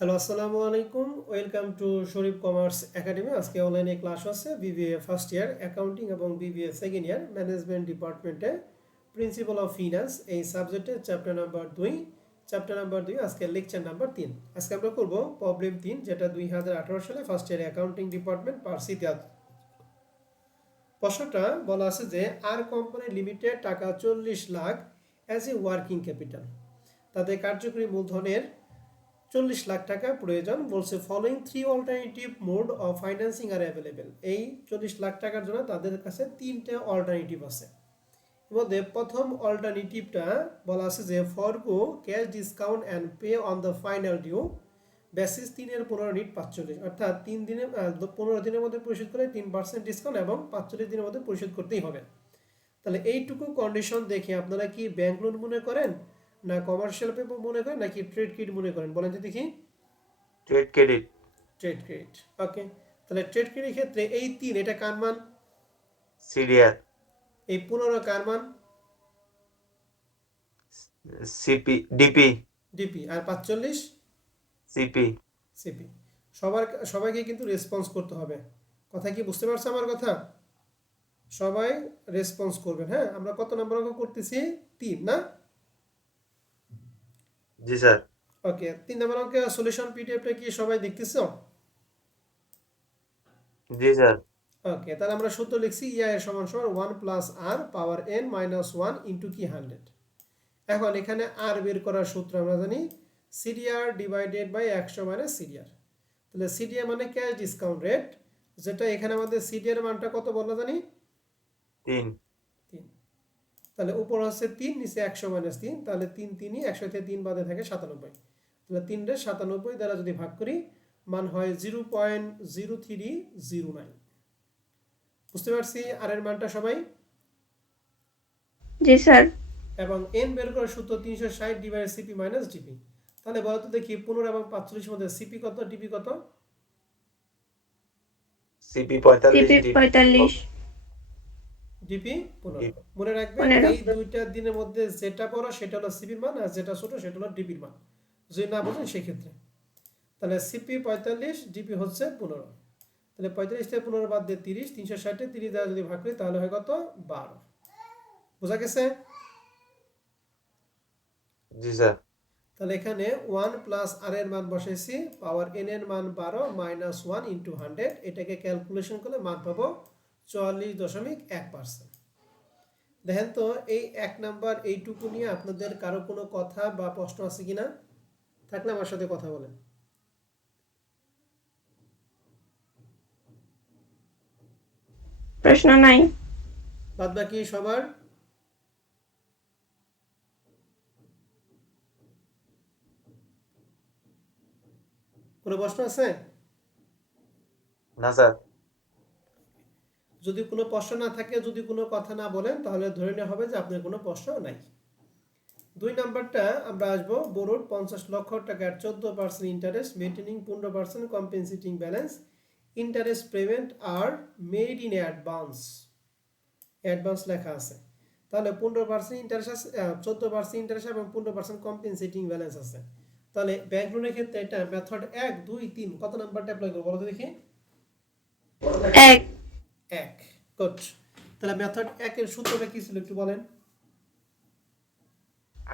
Hello, আসসালামু আলাইকুম। Welcome to Sharif commerce academy. আজকে অনলাইনে ক্লাস হচ্ছে বিবিএ ফার্স্ট ইয়ার অ্যাকাউন্টিং এবং বিবিএ সেকেন্ড ইয়ার ম্যানেজমেন্ট ডিপার্টমেন্টে প্রিন্সিপাল অফ ফিনান্স এই সাবজেক্টে চ্যাপ্টার নাম্বার 2 আজকে লেকচার নাম্বার 3। আজকে আমরা করব প্রবলেম 3, যেটা 2018 সালে ফার্স্ট ইয়ার অ্যাকাউন্টিং ডিপার্টমেন্ট পার্সিতে। প্রশ্নটা বলা আছে যে আর কোম্পানি লিমিটেড টাকা 40 lakh as a working capital, তাদের কার্যকরী মূলধনের 40 লাখ টাকা প্রয়োজন। বলছে following 3 alternative mode of financing are available. এই 40 লাখ টাকার জন্য তাদের কাছে 3টে অল্টারনেটিভ আছে। এর মধ্যে প্রথম অল্টারনেটিভটা বলা আছে যে forgo cash discount and pay on the final due basis 3-এর 15 নিট 45, অর্থাৎ 15 দিনের মধ্যে পরিশোধ করে 3% ডিসকাউন্ট এবং 45 দিনের মধ্যে পরিশোধ করতেই হবে। তাহলে এইটুকু কন্ডিশন দেখে আপনারা কি ব্যাংক লোন মনে করেন, না কমার্শিয়াল পেপার মনে করেন, নাকি ট্রেড ক্রেডিট মনে করেন? বলেন তো দেখি। Trade credit. Trade credit. Okay, তাহলে ট্রেড ক্রেডিট ক্ষেত্রে এই 3 এটা কার মান? সিরিয়াল। এই 15 কার মান? CP DP. ডিপি। আর 45 সিপি। সিপি। সবাইকে কিন্তু রেসপন্স করতে হবে। কথা কি বুঝতে পারছো আমার কথা? সবাই রেসপন্স করবেন। হ্যাঁ, আমরা কত নম্বর অঙ্ক করতেছি? 3 না? জি স্যার। ওকে, 3 নম্বর অঙ্কের সলিউশন পিডিএফটা কি সবাই দেখতেছো? জি স্যার। ওকে, তাহলে আমরা সূত্র লিখছি ইআই এর সমান সমান 1 প্লাস আর পাওয়ার n মাইনাস 1 ইন্টু কি 100। এখন এখানে আর বের করার সূত্র আমরা জানি CDR divided by 100 minus CDR. তাহলে সিডিআর মানে ক্যাশ ডিসকাউন্ট রেট, যেটা এখানে আমাদের সিডিআর মানটা কত বলা জানি? 3। 3। তাহলে উপর হচ্ছে 3, নিচে 100 মাইনাস 3, তাহলে 3 3ই 100 থেকে 3 বাদে থাকে 97। তাহলে 3 রে 97 দ্বারা যদি ভাগ করি মান হয় 0.0309। বুঝতে পারছি আর এর মানটা সবাই? জি স্যার। এবং এন বের করার সূত্র 360 ডিভাইড সিপি মাইনাস ডিপি। তাহলে বলো তো দেখি 15 এবং 45 মধ্যে সিপি কত, ডিপি কত? CP 45, CP DP 45, DP 15। DP. মনে রাখবেন 15। এই দুইটা দিনের মধ্যে যেটা বড় সেটা হলো সিপির মান, আর যেটা ছোট সেটা হলো ডিপির মান, যদি না বোঝেন সেক্ষেত্রে। তাহলে সিপি 45, ডিপি হচ্ছে 15। তাহলে 45 থেকে 15 বাদ দিয়ে 30, 360 30 দ্বারা যদি ভাগ করি তাহলে হয় কত? 12। বোঝা গেছে? জি স্যার। তাহলে এখানে 1 প্লাস আর এর মান বসাইছি, পাওয়ার এন এর মান 12 মাইনাস 1 ইন্টু 100। এটাকে ক্যালকুলেশন করলে মান পাবো 44.1%। দেখেন তো এই 1 নাম্বার এইটুকু নিয়ে আপনাদের কারো কোনো কথা বা প্রশ্ন আছে কিনা? থাকলে আমার সাথে কথা বলেন। প্রশ্ন নাই। বাদ বাকি সবার কোনো প্রশ্ন আছে? না স্যার। যদি কোনো প্রশ্ন না থাকে, যদি কোনো কথা না বলেন, তাহলে ধরে নেওয়া হবে যে আপনার কোনো প্রশ্ন নাই। 2 নাম্বারটা আমরা আসবো বড়োর 50 লক্ষ টাকার 14% interest maintaining 15% compensating balance interest payment are made in advance. Advance লেখা আছে। তাহলে 15% ইন্টারেস্ট আছে, 14% ইন্টারেস্ট এবং 15% কম্পেনসেটিং ব্যালেন্স আছে। তাহলে ব্যাংক লোনের ক্ষেত্রে এটা মেথড 1 2 3 কত নাম্বারটা অ্যাপ্লাই করব বলো তো দেখি? 1। 1। গুড। তাহলে মেথড 1 এর সূত্রটা কি ছিল একটু বলেন?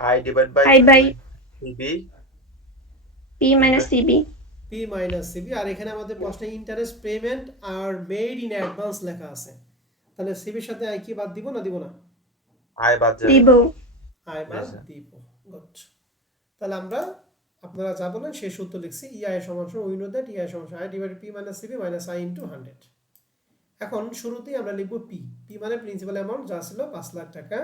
I divide by I by CB. P minus CB. P minus CB. আর এখানে আমাদের প্রশ্নে interest payment are made in advance লেখা আছে। তাহলে সিবির সাথে আই কি বাদ দিব না দিব না? আই বাদ যাবে। দিব। আই জি বাদ স্যার। দিব। গুড। তাহলে আমরা আপনারা যা বলেন সেই সূত্র লিখছি ইআই সমান সমান উই নো দ্যাট ইআই সমান I divided P minus CB minus I into 100। এখন শুরুতেই আমরা লিখব পি। পি মানে প্রিন্সিপাল অ্যামাউন্ট, যা ছিল 5 লাখ টাকা।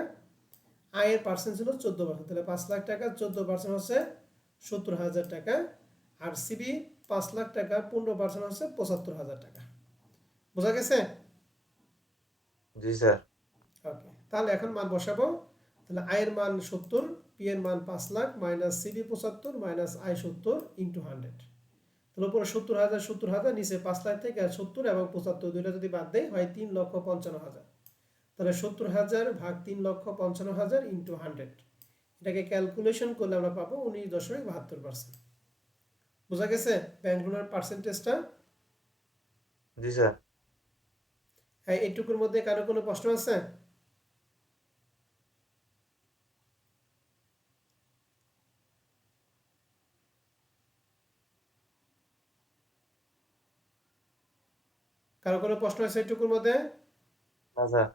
আই এর পার্সেন্ট ছিল 14%। তাহলে 5 লাখ টাকা 14% হচ্ছে 70,000 টাকা। আর সিবি 5 লাখ টাকা 15% হচ্ছে 75,000 টাকা। বোঝা গেছে? জি স্যার। ওকে, তাহলে এখন মান বসাবো। তাহলে আই এর মান 70, পি এর মান 5 lakh minus CB 75 minus I 70 into 100। তাহলে উপরে 70,000 70,000, নিচে 5 লাখ থেকে 70 এবং 75 দুইটা যদি বাদ দেয় হয় 3,55,000। তাহলে 70,000 ভাগ 3,55,000 ইন্টু 100। এটাকে ক্যালকুলেশন করলে আমরা পাবো 19.72%। বোঝা গেছে ব্যাংক লোনের পার্সেন্টেজটা? জি স্যার। হ্যাঁ, এইটুকুর মধ্যে কারো কোনো প্রশ্ন আছে? কারো কোনো প্রশ্ন আছে এইটুকুর মধ্যে? না স্যার।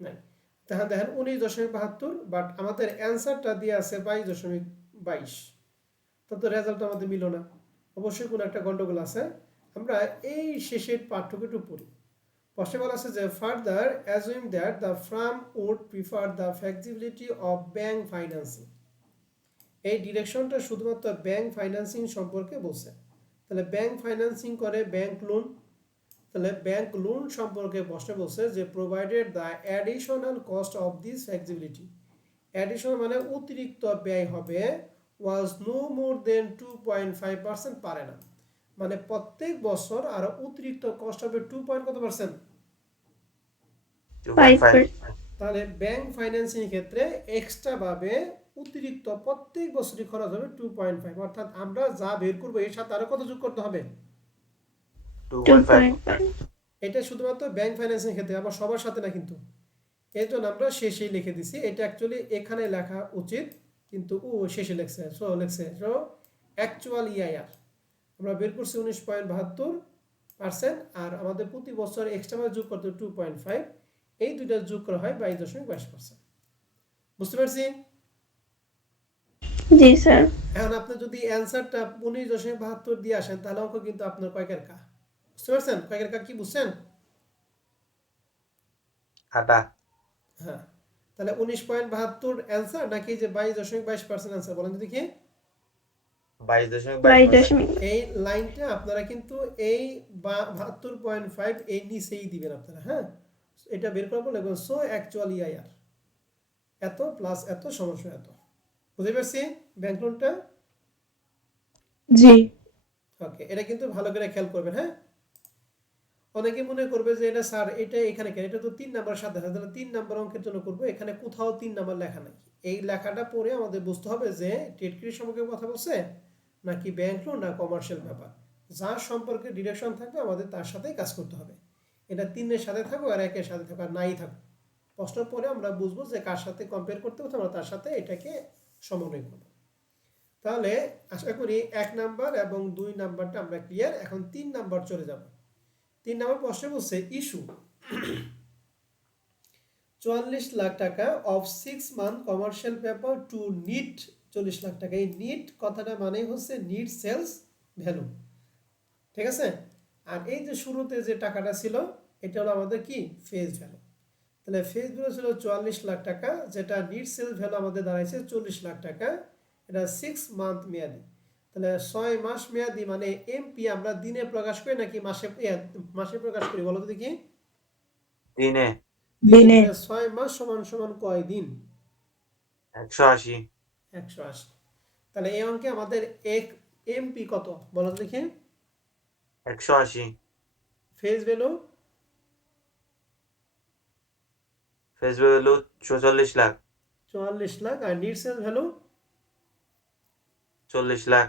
নাই। তাহলে দেখেন 19.72, বাট আমাদের অ্যান্সারটা দিয়ে আছে 22.22। তো রেজাল্ট আমাদের মিলো না, অবশ্যই কোনো একটা গন্ডগোল আছে। আমরা এই শেষের পাঠটুকু একটু পড়ি। প্রশ্নে বলা আছে যে further assume that the firm would prefer the flexibility of bank financing. এই ডিরেকশনটা শুধুমাত্র ব্যাংক ফাইন্যান্সিং সম্পর্কে বলছে। তাহলে ব্যাংক ফাইন্যান্সিং করে ব্যাংক লোন, তাহলে ব্যাংক লোন সম্পর্কে প্রশ্নে বলছে যে provided the additional cost of this flexibility. Additional মানে অতিরিক্ত ব্যয় হবে, ওয়াজ নো মোর দেন 2.5% পারে না, মানে প্রত্যেক বছর আরো অতিরিক্ত কষ্ট হবে 2 কত%। 2.5। 5%. তাহলে ব্যাংক ফাইন্যান্সিং ক্ষেত্রে এক্সট্রা ভাবে অতিরিক্ত প্রত্যেক বছরই খরচ হবে 2.5, অর্থাৎ আমরা যা বের করবো এর সাথে আরো কত যোগ করতে হবে। 2.5। 2.5. এটা শুধুমাত্র ব্যাংক ফাইন্যান্সিং ক্ষেত্রে, আবার সবার সাথে না কিন্তু। এর জন্য আমরা শেষেই লিখে দিছি, এটা অ্যাকচুয়ালি এখানে লেখা উচিত কিন্তু ও শেষে লিখছে। সো অ্যাকচুয়াল ইআইআর আমরা বের করছি 19.72%, আর আমাদের প্রতি বছর এক্সট্রা ভাবে যোগ করতে 2.5, এই দুইটা যোগ করা হয় 22.22%। বুঝতে পারছি? জি স্যার। এখন আপনি যদি অ্যান্সারটা 19.72 দিয়ে আসেন তাহলে অঙ্ক কিন্তু আপনার কয়েকের কা। বুঝতে পারছেন কয়েকের কা কি বুঝছেন? আটা। হ্যাঁ, তাহলে 19.72 অ্যান্সার নাকি যে 22.22% অ্যান্সার বলেন তো দেখি। 22.22%। 22. এই লাইনটা আপনারা কিন্তু এই 72.5 এই নিচেই দিবেন আপনারা। হ্যাঁ, এটা বের করার পর লিখবেন সো অ্যাকচুয়াল ইআইআর এত প্লাস এত সমস্যা এত। বুঝতে পারছি ব্যাংক লোনটা? জি। ওকে, এটা কিন্তু ভালো করে খেয়াল করবেন। হ্যাঁ, অনেকে মনে করবে যে এটা স্যার এটা এখানে কেন, এটা তো 3 নাম্বার সাথে আছে, তাহলে 3 নাম্বার অঙ্কের জন্য করবো, এখানে কোথাও 3 নাম্বার লেখা নাই। এই লেখাটা পড়ে আমাদের বুঝতে হবে যে টেটক্রির সম্পর্কে কথা বলছে নাকি ব্যাংক লোন না কমার্শিয়াল ব্যাপার। যার সম্পর্কে ডিরেকশন থাকবে আমাদের তার সাথেই কাজ করতে হবে। এটা 3-এর সাথে থাকো আর 1-এর সাথে থাকো আর নাই থাকো, প্রশ্ন পরে আমরা বুঝবো যে কার সাথে কম্পেয়ার করতে হচ্ছে, আমরা তার সাথে এটাকে সমন্বয় করব। তাহলে আশা করি 1 নাম্বার এবং 2 নাম্বারটা আমরা ক্লিয়ার। এখন 3 নাম্বার চলে যাব। 3 নম্বর প্রশ্ন বলছে ইস্যু 44 লাখ টাকা of 6 month commercial paper to net 40 lakh টাকা। এই নিট কথাটা মানে হচ্ছে নিট সেলস ভ্যালু, ঠিক আছে। আর এই যে শুরুতে যে টাকাটা ছিল এটা হলো আমাদের কি ফেস ভ্যালু। তাহলে ফেস ভ্যালু ছিল 44 লাখ টাকা, যেটা নিট সেলস ভ্যালু আমাদের দাঁড়াইছে 40 লাখ টাকা। এটা 6 মান্থ মেয়াদি, তাহলে 6 মাস মেয়াদি মানে এমপি আমরা দিনে প্রকাশ করি নাকি মাসে মাসে প্রকাশ করি বলো তো দেখি। দিনে। দিনে। 6 মাস সমান সমান কয় দিন? 180। 180। তাহলে এই অঙ্কে আমাদের এক এমপি কত বলো তো দেখি। 180। Face value face value 44 lakh. 44 lakh আর নিট সেল ভ্যালু 40 লাখ।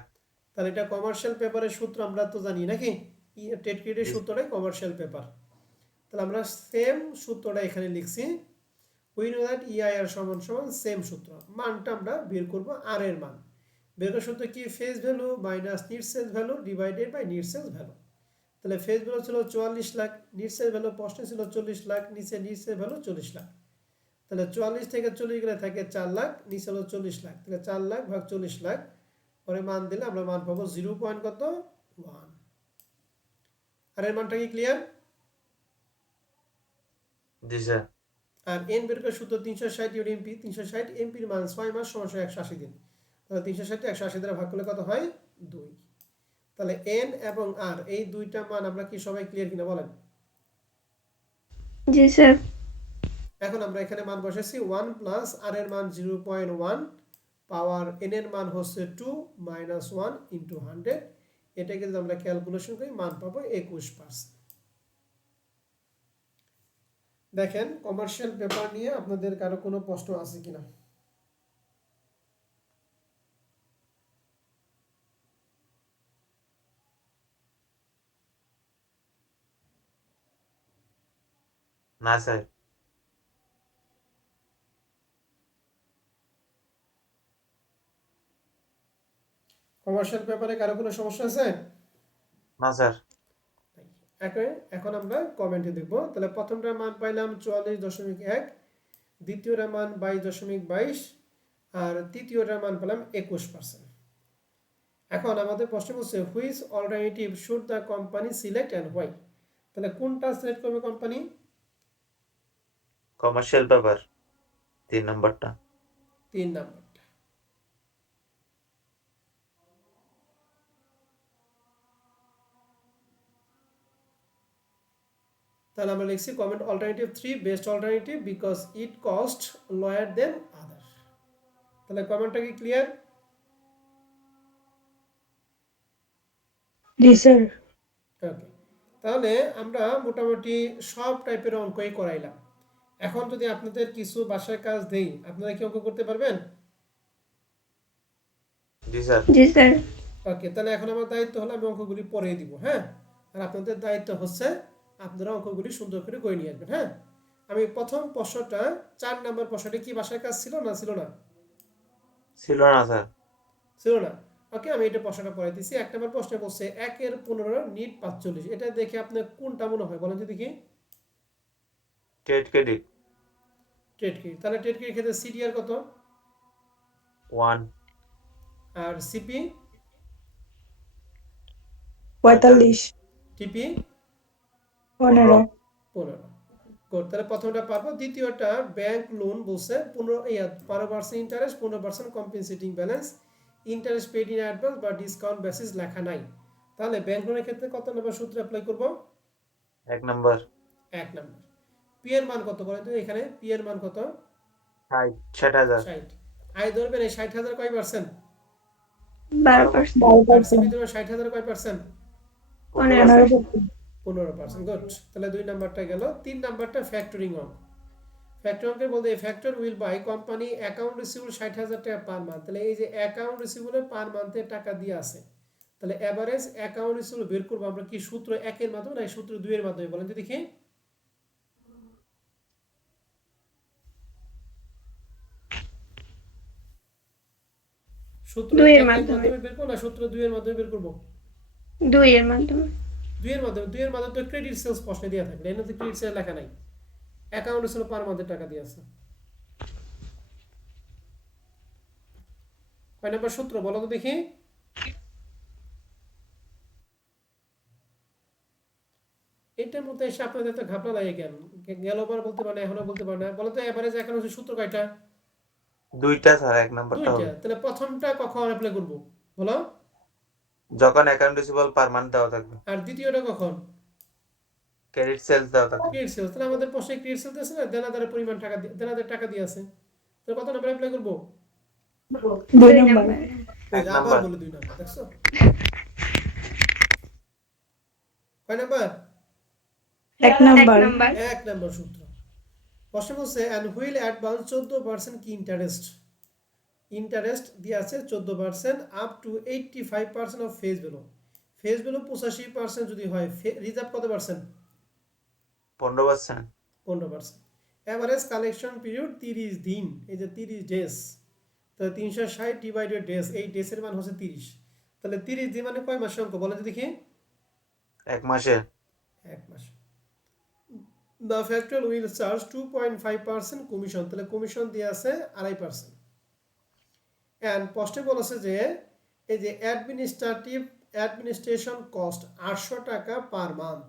তাহলে এটা কমার্শিয়াল পেপারের সূত্র আমরা তো জানি নাকি, টেট ক্রেডিট জি। সূত্রটাই কমার্শিয়াল পেপার। তাহলে আমরা সেম সূত্রটা এখানে লিখছি। উই নো দ্যাট ইআইআর সমান সমান সেম সূত্র, মানটা আমরা বের করব আর এর মান। বের করার সূত্র কি face value minus net sale value divided by net sale value. তাহলে ফেস ভ্যালু ছিল 44 লাখ, নিট সেল ভ্যালু প্রশ্নে ছিল 40 লাখ, নিচে নিট সেল ভ্যালু 40 লাখ। তাহলে 44 থেকে 40 গেলে থাকে 4 লাখ, নিচে হলো 40 লাখ, তাহলে 4 লাখ ভাগ 40 লাখ পরে মান দিলে আমরা মান পাবো 0.1। আর এর মানটা কি ক্লিয়ার? জি স্যার। আর এন বের করার সূত্র 360 এমপি, 360 এমপির মান 6 মাস সমান 180 দিন। তাহলে 360 180 দ্বারা ভাগ করলে কত হয় 2। তাহলে এন এবং আর এই দুইটা মান আমরা কি সবাই ক্লিয়ার কিনা বলেন। জি স্যার। এখন আমরা এখানে মান বসাচ্ছি 1 প্লাস আর এর মান 0.1 পাওয়ার এন এর মান হচ্ছে 2 মাইনাস 1 ইন্টু 100। এটাকে যদি আমরা ক্যালকুলেশন করি মান পাবো 21%। দেখেন কমার্শিয়াল পেপার নিয়ে আপনাদের কারো কোনো প্রশ্ন আছে কিনা। না স্যার। কমার্শিয়াল পেপারে কারো কোনো সমস্যা আছে? না স্যার। এখন আমরা কমেন্টে দেখব। তাহলে প্রথমটার মান পাইলাম 44.1, দ্বিতীয়টার মান 22.22, আর তৃতীয়টার মান পেলাম 21%। এখন আমাদের প্রশ্ন হচ্ছে which alternative should the company select and why. তাহলে কোনটা সিলেক্ট করবে কোম্পানি? কমার্শিয়াল পেপার 3 নম্বরটা। 3 নাম্বারটা। তাহলে আমরা লিখছি comment alternative 3 best alternative because it cost lower than other. তাহলে কমেন্টটা কি ক্লিয়ার? জি স্যার। ওকে, তাহলে আমরা মোটামুটি সব টাইপের অঙ্কই করাইলাম। এখন যদি আপনাদের কিছু বাসার কাজ দেই, আপনারা কি অঙ্ক করতে পারবেন? জি স্যার। জি স্যার। ওকে, তাহলে এখন আমার দায়িত্ব হলো আমি অঙ্কগুলি পড়ে দিব, হ্যাঁ? আর আপনাদের দায়িত্ব হচ্ছে আপনারা অঙ্কগুলি সুন্দর করে করে নিয়ে আসবেন, হ্যাঁ? আমি প্রথম প্রশ্নটা 4 নাম্বার প্রশ্নটা কি বাসার কাজ ছিল না ছিল না? ছিল না স্যার। ছিল না। ওকে, আমি এটা প্রশ্নটা পড়ে দিচ্ছি। 1 নাম্বার প্রশ্নে বলছে 1 এর 15 নিট 45। এটা দেখে আপনার কোনটা মনে হয় বলেন তো দেখি? Trade credit trade credit. তাহলে ট্রেড ক্রেডিট ক্ষেত্রে সিডিআর কত? 1। আর সিপি 45, টিপি 15, 15। গুড, তাহলে প্রথমটা পারবো। দ্বিতীয়টা ব্যাংক লোন বলছে 12% interest, 15% compensating balance, interest paid in advance বা ডিসকাউন্ট বেসিস লেখা নাই। তাহলে ব্যাংক লোনের ক্ষেত্রে কত নম্বর সূত্র অ্যাপ্লাই করব? 1 নম্বর। 1 নম্বর। পি এর মান কত বলেন তো? এখানে পি এর মান কত? 60,000। 60। আয় ধরবেন এই 60,000 কয় পার্সেন্ট? 12%। আর সিপি ধরবেন 60,000 কয় পার্সেন্ট? 15%। 15%। গুড, তাহলে 2 নাম্বারটা গেল। 3 নাম্বারটা ফ্যাক্টরিং অঙ্ক। ফ্যাক্টর অঙ্কে বলতে factor will buy company account receivable 60,000 টাকা পার মান্থ। তাহলে এই যে অ্যাকাউন্ট রিসিভেবল পার মান্থে টাকা দিয়ে আছে, তাহলে এভারেজ অ্যাকাউন্ট রিসিভেবল বের করবো আমরা কি সূত্র 1 এর মাধ্যমে না সূত্র 2 এর মাধ্যমে বলেন তো দেখি? সূত্র 2 এর 1 এর মাধ্যমে। মাধ্যমে বের করব না সূত্র 2 এর মাধ্যমে বের করব? 2 এর মাধ্যমে। 2 এর মাধ্যমে। 2 এর মাধ্যমে তো ক্রেডিট সেলস প্রশ্নে দেওয়া থাকলে এর মধ্যে ক্রেডিট সেল লেখা নাই, অ্যাকাউন্ট রিসিভেবল পার মান্থে টাকা দিয়ে আছে। কয় নাম্বার সূত্র বলো তো দেখি? এটার মধ্যে এসে আপনাদের তো ঘাপলা লাগে কেন? গেলবার বলতে পারে না, এখনো বলতে পারে না। বলো তো এভারেজ অ্যাকাউন্ট সূত্র কয়টা? 2টা স্যার। 1 নম্বরটা 2টা। হবে তাহলে প্রথমটা কখন অ্যাপ্লাই করব বলো? যখন অ্যাকাউন্ট রিসিভেবল পার মান্থ দেওয়া থাকবে। আর দ্বিতীয়টা কখন? ক্রেডিট সেলস দেওয়া থাকবে। Credit sales. তাহলে আমাদের প্রশ্নে ক্রেডিট সেলস আছে না, দেনাদারের পরিমাণ টাকা দেনাদার টাকা দিয়ে আছে। তাহলে কত নাম্বার অ্যাপ্লাই করব? 2 2 নম্বর। নাম্বার। এই 1 যে আবার নম্বর। বলে 2 নাম্বার, দেখছো? কয় নাম্বার? 1 1 নম্বর। নাম্বার। 1 নাম্বার সূত্র। প্রশ্ন বলছে and will advance 14% কি ইন্টারেস্ট? ইন্টারেস্ট দিয়ে আছে 14% up to 85% of face value. Face value 85% যদি হয়, রিজার্ভ কত পার্সেন্ট? 15%। 15%। এভারেজ কালেকশন পিরিয়ড 30 দিন, এই যে 30 ডেজ। তাহলে 360 ডিভাইডেড ডেজ, এই ডেজের মান হচ্ছে 30। তাহলে 30 দিন মানে কয় মাসের অঙ্ক বলেন তো দেখি? 1 মাসে। 1 মাস। The factor will charge 2.5% commission. তাহলে কমিশন দিয়ে আছে 2.5%। অ্যান্ড পোস্টে বলেছে যে এই যে অ্যাডমিনিস্ট্রেশন কস্ট 800 টাকা পার মান্থ।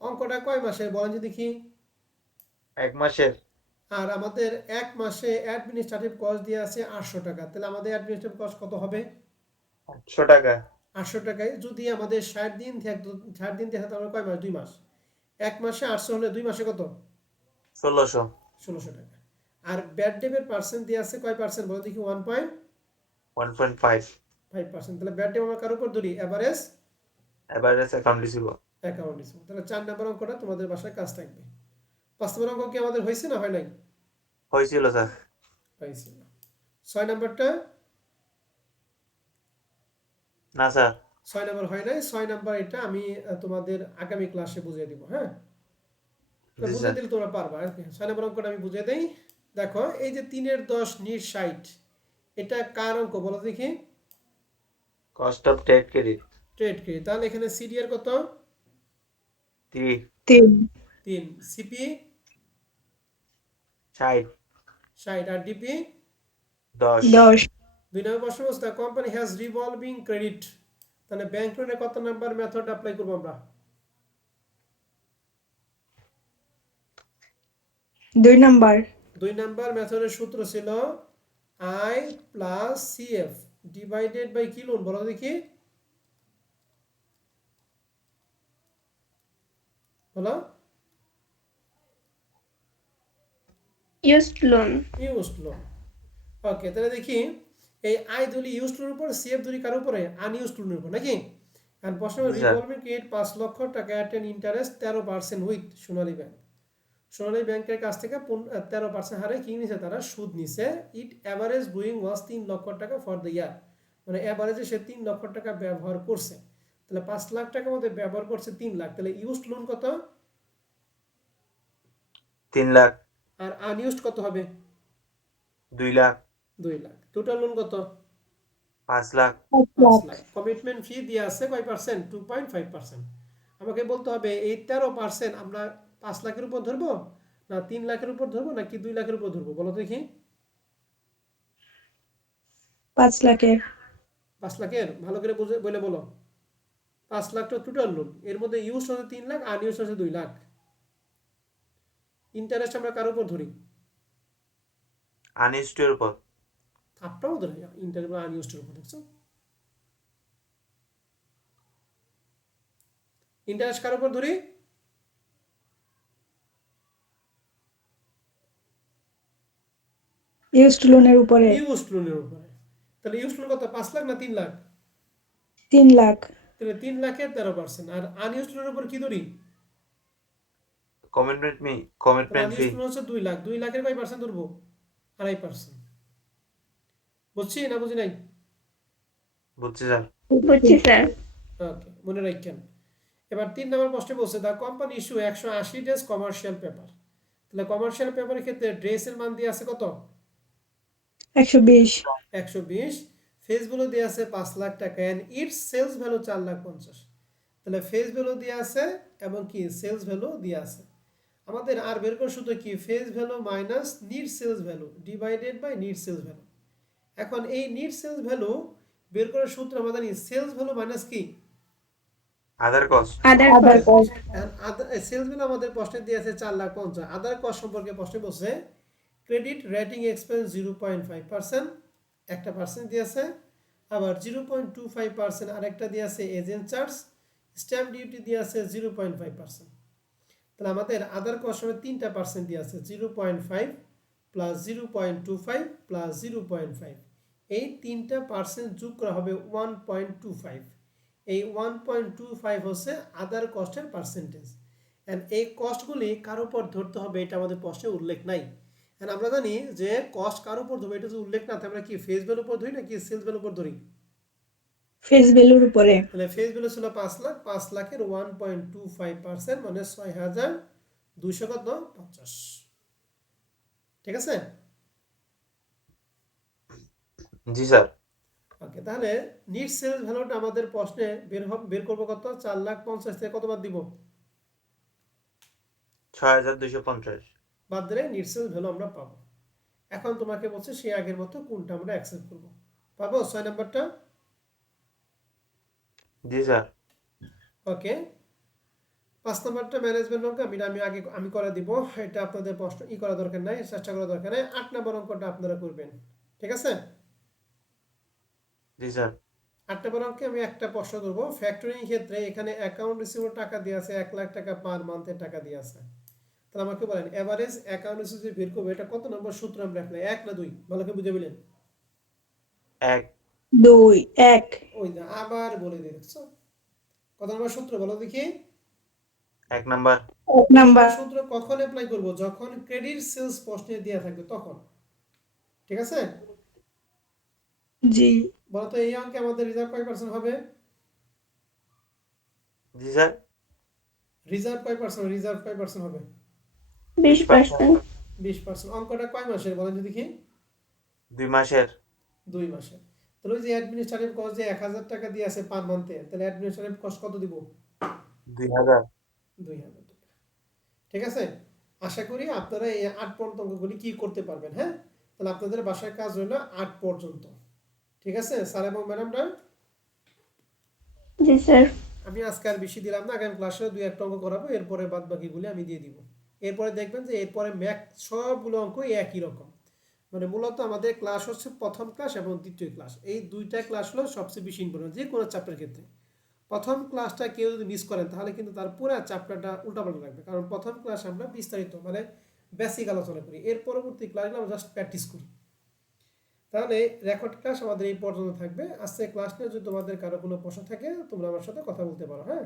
অঙ্কটা কয় মাসের বলেন যে দেখি? 1 মাসের। আর আমাদের 1 মাসে অ্যাডমিনিস্ট্রেটিভ কস্ট দিয়ে আছে 800 টাকা। তাহলে আমাদের অ্যাডমিনিস্ট্রেটিভ কস্ট কত হবে? 800 টাকা। 800 টাকায় যদি আমাদের 60 দিন থাকতো, 60 দিন থাকতো আমরা কয় মাস? 2 মাস। 1 মাসে 800 হলে 2 মাসে কত? 1600। 1600 টাকা। আর ব্যাড ডেবের পার্সেন্ট দিয়ে আছে কয় পার্সেন্ট বলো দেখি? 1.5। 1.5%। তাহলে ব্যাড ডেব আমরা কার উপর ধরি? Average average account receivable. Account receivable. তাহলে 4 নাম্বার অঙ্কটা তোমাদের বাসায় কাজ থাকবে। 5 নাম্বার অঙ্ক কি আমাদের হয়েছে না হয় নাই? হয়েছিল স্যার। হয়েছে। 6 নাম্বারটা? না স্যার। 6 নাম্বার হয় নাই। 6 নাম্বার এটা আমি তোমাদের আগামী ক্লাসে বুঝিয়ে দিব, হ্যাঁ? জি বুঝে স্যার দিলে তোমরা পারবা আর কি। 6 নম্বর অঙ্কটা আমি বুঝিয়ে দেই। দেখো এই যে 3 10 নিট 60, এটা কার অঙ্ক বলো দেখি? Cost of trade credit trade credit. তাহলে এখানে সিডিআর কত? 3 3 3, সিপি 60 60 আর ডিপি 10 10 2 নম্বর প্রশ্ন বলছে কোম্পানি হ্যাজ রিভলভিং ক্রেডিট, তাহলে ব্যাংক লোনে কত নাম্বার মেথড অ্যাপ্লাই করব আমরা? 2 নাম্বার 2 নাম্বার মেথডের সূত্র ছিল I plus CF divided by কি লোন বলো দেখি? বলো। Used loan. Used loan. Okay, তাহলে দেখি এই আই ধরি ইউজড লোনের উপর, সিএফ ধরি কার উপরে? আনইউজড লোনের উপর নাকি? আর প্রশ্ন জি স্যার রিভলভিং ক্রেডিট 5 লক্ষ টাকা at an interest 13% with Sonali bank. Sonali ব্যাংকের কাছ থেকে 13% হারে কি নিছে তারা? সুদ নিছে। ইট অ্যাভারেজ ডুইং ওয়াজ 3 লক্ষ টাকা ফর দ্য ইয়ার, মানে অ্যাভারেজে সে 3 লক্ষ টাকা ব্যবহার করছে। তাহলে 5 লাখ টাকার মধ্যে ব্যবহার করছে 3 লাখ, তাহলে ইউজড লোন কত? 3 লাখ আর আনইউজড কত হবে? 2 লাখ 2 লাখ। টোটাল লোন কত? 5 লাখ 5 5 লাখ লাখ। কমিটমেন্ট ফি দিয়ে আছে কয় পার্সেন্ট? 2.5%। আমাকে বলতে হবে এই 13% আমরা 5 লাখের উপর ধরবো, না 3 লাখের উপর ধরবো, নাকি 2 লাখের উপর ধরবো বলো তো দেখি? 5 লাখের 5 লাখের ভালো করে বুঝে বলে বলো। 5 লাখ তো টোটাল লোন, এর মধ্যে ইউজ হচ্ছে 3 লাখ, আনইউজ হচ্ছে 2 লাখ। ইন্টারেস্ট আমরা কার উপর ধরি? আনইউজডের উপর আপনারাও ধরে ইন্টারেস্ট বা আনইউজের উপর, দেখছো? ইন্টারেস্ট কার উপর ধরি? ইউজড লোনের উপরে ইউজ লোনের উপরে। তাহলে ইউজ লোন কত? 5 লাখ না 3 লাখ? 3 লাখ তাহলে 3 লাখের 13%। আর আনইউজ লোনের উপর কি ধরি? কমিটমেন্ট তাহলে ফি আনইউজ লোন হচ্ছে 2 লাখ, 2 লাখের কয় পার্সেন্ট ধরবো? 2.5%। বুঝছি না বুঝি নাই? বুঝছি স্যার বুঝছি স্যার। ওকে, মনে রাখেন। এবার 3 নম্বর প্রশ্নে বলছে the company issue 180 days commercial paper. তাহলে কমার্শিয়াল পেপারের ক্ষেত্রে ড্রেসের মান দিয়ে আছে কত? 120 120। ফেস ভ্যালু দিয়ে আছে 5 লাখ টাকা and its sales value 4 lakh 50। তাহলে ফেস ভ্যালু দিয়ে আছে এবং কি সেলস ভ্যালু দিয়ে আছে। আমাদের আর বের করার সূত্র কি? Face value minus net sales value divided by net sales value. এখন এই নিট সেলস ভ্যালু বের করার সূত্র আমরা জানি সেলস ভ্যালু মাইনাস কি? আদার কস্ট আদার আদার কস্ট। কস্ট সেলস ভ্যালু আমাদের প্রশ্নে দিয়ে আছে 4 লাখ 50। আদার কস্ট সম্পর্কে প্রশ্নে বলছে ক্রেডিট রেটিং এক্সপেন্স 0.5%, একটা পার্সেন্ট দিয়ে আছে। আবার 0.25% আরেকটা দিয়ে আছে এজেন্ট চার্জ, স্ট্যাম্প ডিউটি দিয়ে আছে 0.5%। তাহলে আমাদের আদার কস্ট হবে 3টা পার্সেন্ট দিয়ে আছে 0.5 প্লাস 0.25 প্লাস 0.5। এই 3টা পার্সেন্ট যোগ করা হবে 1.25। এই 1.25 হচ্ছে আদার কস্টের পার্সেন্টেজ। এন্ড এই কস্টগুলি কার উপর ধরতে হবে এটা আমাদের প্রশ্নে উল্লেখ নাই। এন্ড আমরা জানি যে কস্ট কার উপর ধরবে এটা যদি উল্লেখ না থাকে আমরা কি ফেস ভ্যালুর উপর ধরি নাকি সেলস ভ্যালুর উপর ধরি? ফেস ভ্যালুর উপরে তাহলে ফেস ভ্যালু ছিল 5 লাখ, 5 লাখের 1.25% মানে 6,250। ঠিক আছে? জি স্যার ওকে, তাহলে নিট সেলস ভ্যালুটা আমাদের প্রশ্নে বের করবো কত? 4 লাখ 50 থেকে কত বাদ দিব? 6250 বাদ দিলে নিট সেলস ভ্যালু আমরা পাবো। এখন তোমাকে বলছে সেই আগের মতো কোনটা আমরা অ্যাকসেপ্ট করব। পাবো 6 নাম্বারটা? জি স্যার ওকে, 5 নাম্বারটা ম্যানেজমেন্ট অঙ্ক আমি করে দিব, এটা আপনাদের প্রশ্ন করা দরকার নাই, চেষ্টা করা দরকার নাই। 8 নাম্বার অঙ্কটা আপনারা করবেন, ঠিক আছে? জি স্যার 8 নাম্বার অঙ্কে আমি একটা প্রশ্ন ধরবো। ফ্যাক্টরিং ক্ষেত্রে এখানে অ্যাকাউন্ট রিসিভেবল টাকা দিয়ে আছে 1 লাখ টাকা পার মান্থের টাকা দিয়ে আছে। তাহলে আমাকে বলেন এভারেজ অ্যাকাউন্ট রিসিভেবল বের করব, এটা কত নম্বর সূত্র আমরা রাখলে? 1 না 2? ভালো করে বুঝে বলেন। 1 2 1 ওই না, আবার বলে দিচ্ছো। কত নম্বর সূত্র বলো দেখি? 1 নাম্বার 1 নাম্বার সূত্র কখন অ্যাপ্লাই করব? যখন ক্রেডিট সেলস প্রশ্নে দেয়া থাকবে তখন, ঠিক আছে? জি বলো তো এই অঙ্কে আমাদের রিজার্ভ কয় পার্সেন্ট হবে? জি স্যার রিজার্ভ কয় পার্সেন্ট হবে? 20%, 20%। অঙ্কটা কয় মাসের বলেন তো দেখি? 2 মাসের। 2 মাসের। তাহলে ওই যে অ্যাডমিনিস্ট্রেটিভ কস্ট যে 1000 টাকা দিয়ে আছে পার মান্থে, তাহলে অ্যাডমিনিস্ট্রেটিভ কস্ট কত দিব? 2000। 2000 টাকা। ঠিক আছে? আশা করি আপনারা এই 8 পর্যন্ত অঙ্কগুলি কি করতে পারবেন, হ্যাঁ? তাহলে আপনাদের বাসার কাজ হলো 8 পর্যন্ত। ঠিক আছে স্যার এবং ম্যাডামরা? জি স্যার। আমি আজকে আর বেশি দিলাম না, আগামী ক্লাসে 2-1টা অঙ্ক করাবো, এরপরে বাদ বাকিগুলি আমি দিয়ে দিব। এরপরে দেখবেন যে এরপরে সবগুলো অঙ্ক একই রকম। মানে মূলত আমাদের ক্লাস হচ্ছে প্রথম ক্লাস এবং দ্বিতীয় ক্লাস, এই দুইটা ক্লাস হলো সবচেয়ে বেশি ইম্পর্টেন্ট যে কোনো চ্যাপ্টার ক্ষেত্রে। প্রথম ক্লাসটা কেউ যদি মিস করেন তাহলে কিন্তু তার পুরো চ্যাপ্টারটা উল্টাপাল্টা লাগবে, কারণ প্রথম ক্লাস আমরা বিস্তারিত মানে বেসিক আলোচনা করি, এর পরবর্তী ক্লাসগুলো আমরা জাস্ট প্র্যাকটিস করি। তাহলে রেকর্ড ক্লাস আমাদের এই পর্যন্ত থাকবে। আজকে ক্লাস নিয়ে যদি তোমাদের কারো কোনো প্রশ্ন থাকে তোমরা আমার সাথে কথা বলতে পারো, হ্যাঁ?